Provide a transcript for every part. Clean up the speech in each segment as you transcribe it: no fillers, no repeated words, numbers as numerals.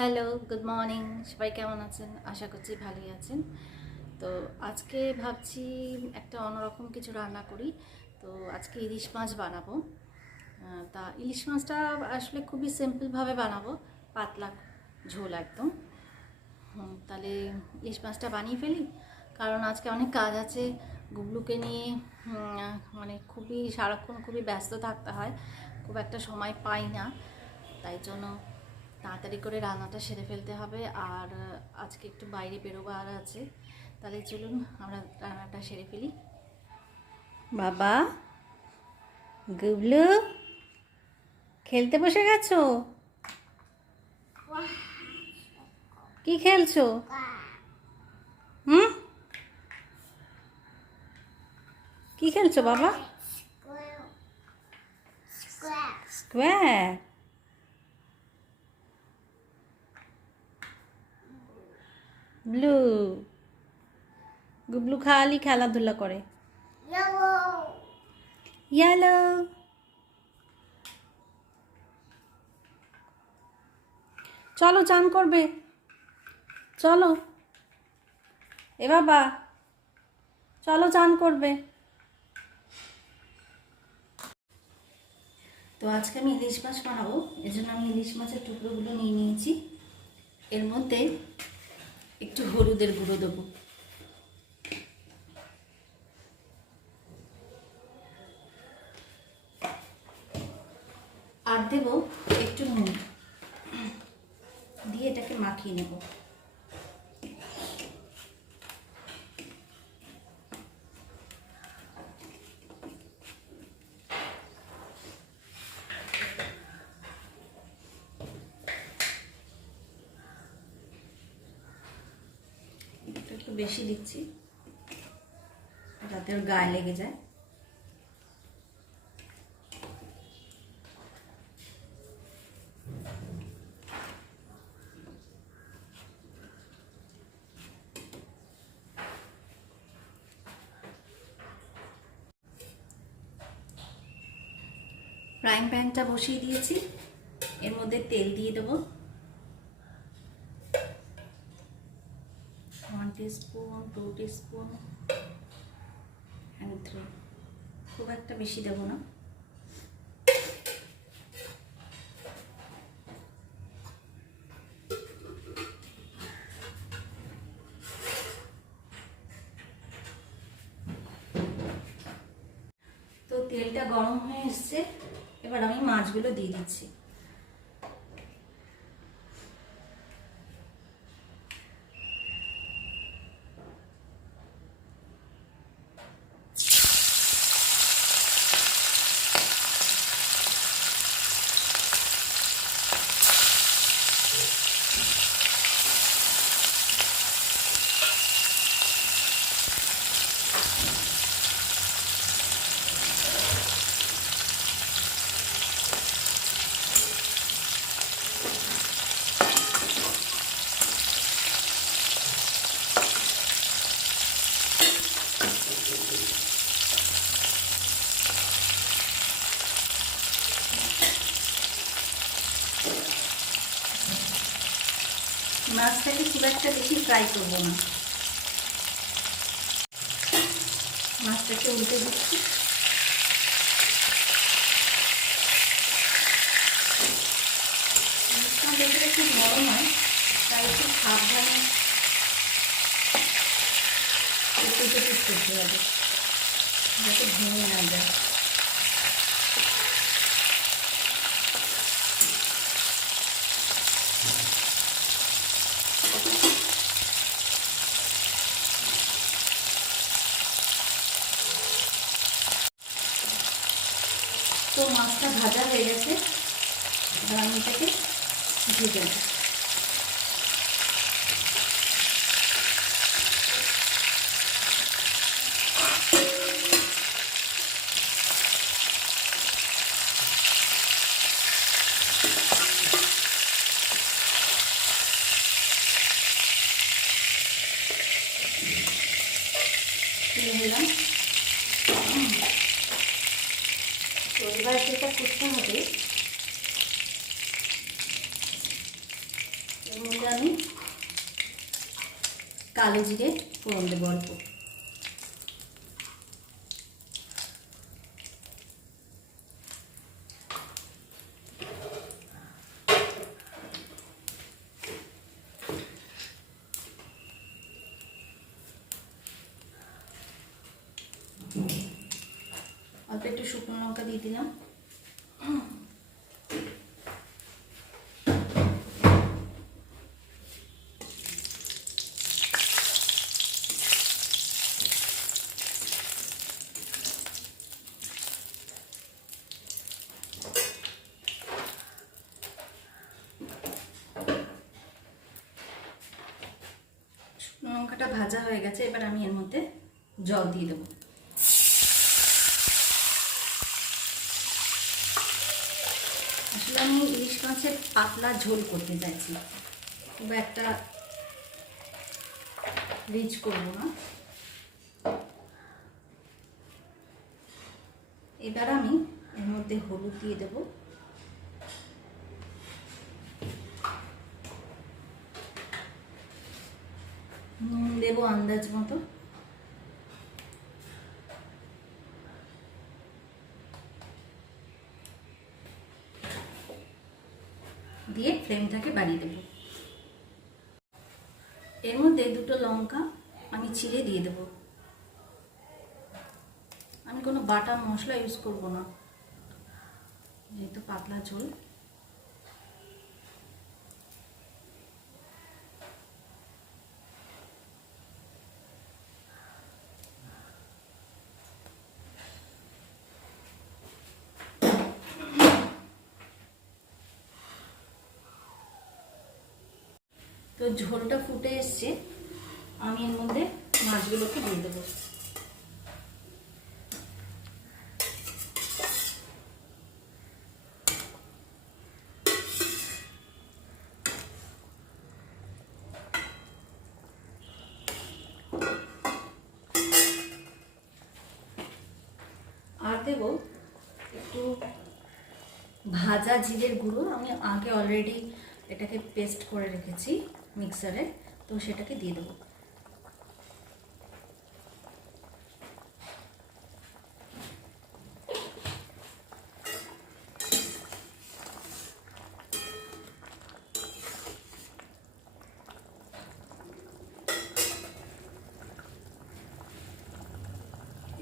Hello, good morning. সবাই কেমন আছেন? আশা করছি ভালোই আছেন। তো আজকে ভাবছি একটা অন্যরকম কিছু রান্না করি। তো আজকে ইলিশ মাছ বানাবো। তা ইলিশ মাছটা আসলে খুবই সিম্পলভাবে বানাবো, পাতলা ঝোল একদম। তাহলে ইলিশ মাছটা বানিয়ে ফেলি, কারণ আজকে অনেক কাজ আছে। গুবলুকে নিয়ে মানে সারাক্ষণ খুবই ব্যস্ত থাকতে হয়, খুব একটা সময় পাই না। তাই জন্য তাড়াতাড়ি করে রান্নাটা সেরে ফেলতে হবে। আর আজকে একটু বাইরে বেরোবার আছে। তাহলে চলুন আমরা রান্নাটা সেরে ফেলি। বাবা, গুবলু খেলতে বসে গেছো? কি খেলছো? হুম, কি খেলছো বাবা? স্কোয়ার। ব্লু। গুবলু খালি খেলাধুলা করে। ইয়েলো। চলো চান করবে, চলো এ বাবা, চলো চান করবে। তো আজকে আমি ইলিশ মাছ বানাবো, এজন্য আমি ইলিশ মাছের টুকরোগুলো নিয়ে নিয়েছি। এর মধ্যে একটু হলুদের গুঁড়ো দেবো, আর দেবো একটু নুন, দিয়ে এটাকে মাখিয়ে নেব। একটু বেশি দিচ্ছি যাতে ওর গায়ে লেগে যায়। ফ্রাইং প্যানটা বসিয়ে দিয়েছি, এর মধ্যে তেল দিয়ে দেবো 1 টিস্পুন, 2 টিস্পুন and 3। খুব একটা বেশি দেবো না। তো তেলটা গরম হয়ে এসছে, এবার আমি মাছগুলো দিয়ে দিচ্ছি। মাছটাকে খুব একটা বেশি ফ্রাই করবো না, মাছটাকে উল্টে দিচ্ছি। মাছটা দেখে খুব নরম হয়, তাই একটু সাবধানে একটু পিস করতে হবে যাতে ভেঙে না যায়। তো মাছটা ভাজা হয়ে গেছে, এবার আমি এটাকে ভেজে দেব। তুলে নিলাম। তো এবার যেটা করতে হবে, এর মধ্যে আমি কালো জিরে ফোড়ন দেবো অল্প। অল্প একটু শুকনো লঙ্কা দিয়ে দিলাম। লঙ্কাটা ভাজা হয়ে গেছে, এবার আমি এর মধ্যে জল দিয়ে দেবো। আসলে আমি ইলিশ মাছের পাতলা ঝোল করতে চাইছি, খুব একটা রিচ করবো না। এবার আমি এর মধ্যে হলুদ দিয়ে দেবো, নুন দেবো আন্দাজ মতো, দিয়ে ফ্লেমটাকে বাড়িয়ে দেবো। এর মধ্যে দুটো লঙ্কা আমি চিড়ে দিয়ে দেবো। আমি কোনো বাটা মশলা ইউজ করব না, যেহেতু পাতলা ঝোল। তো ঝোলটা ফুটে এসছে, আমি এর মধ্যে মাছগুলোকে দিয়ে দেবো। আর দেব একটু ভাজা জিরের গুঁড়ো, আমি আগে অলরেডি এটাকে পেস্ট করে রেখেছি মিক্সারে, তো সেটাকে দিয়ে দেবো।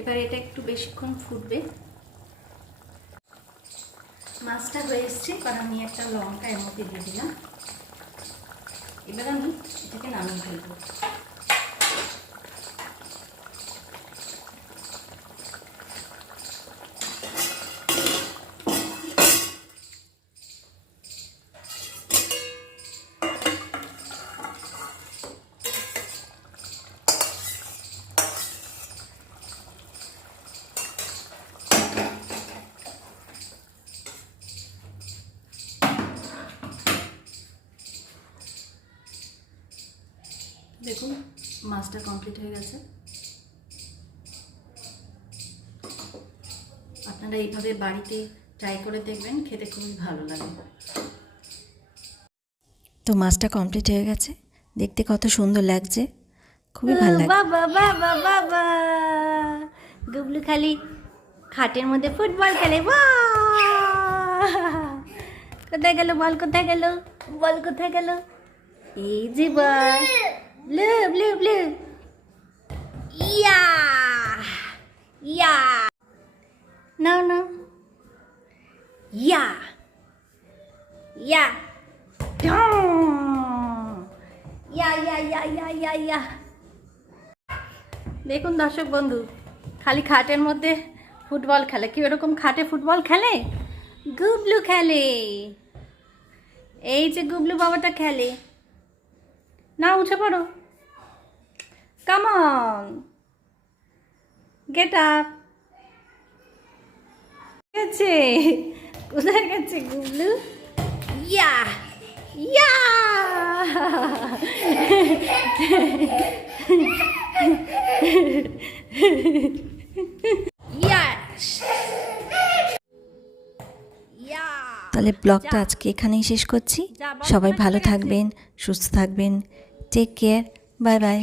এবার এটা একটু বেশিক্ষণ ফুটবে। মাছটা হয়ে এসছে, এবার আমি একটা লঙ্কা এর মধ্যে দিয়ে দিলাম। এবার আমি এটাকে নামিয়ে ফেলবো। দেখুন মাছটা কমপ্লিট হয়ে গেছে। আপনারা এইভাবে বাড়িতে ট্রাই করে দেখবেন, খেতে খুবই ভালো লাগে। তো মাছটা কমপ্লিট হয়ে গেছে, দেখতে কত সুন্দর লাগছে, খুবই ভালো লাগে। বাবা বাবা বাবা, গুবলু খালি খাটের মধ্যে ফুটবল খেলে। কোথায় গেল বল, কোথায় গেল বল, কোথায় গেল? এই যে বল, ব্লু ব্লু ব্লু, ইয়া ইয়া, নাও নাও, ইয়া ইয়া, ইয়া ইয়া ইয়া ইয়া ইয়া ইয়া। দেখুন দর্শক বন্ধু, খালি খাটের মধ্যে ফুটবল খেলে। কি ওরকম খাটে ফুটবল খেলে? গুবলু খেলে, এই যে গুবলু বাবাটা খেলে। না, উঠে পড়ো, কাম অন, গেট আপ। গেছে, কোথায় গেছে গুবলু? ইয়া ইয়া, ইয়েস ইয়া। তো তাহলে ব্লগটা আজকে এখানেই শেষ করছি। সবাই ভালো থাকবেন, সুস্থ থাকবেন। Take care, bye by.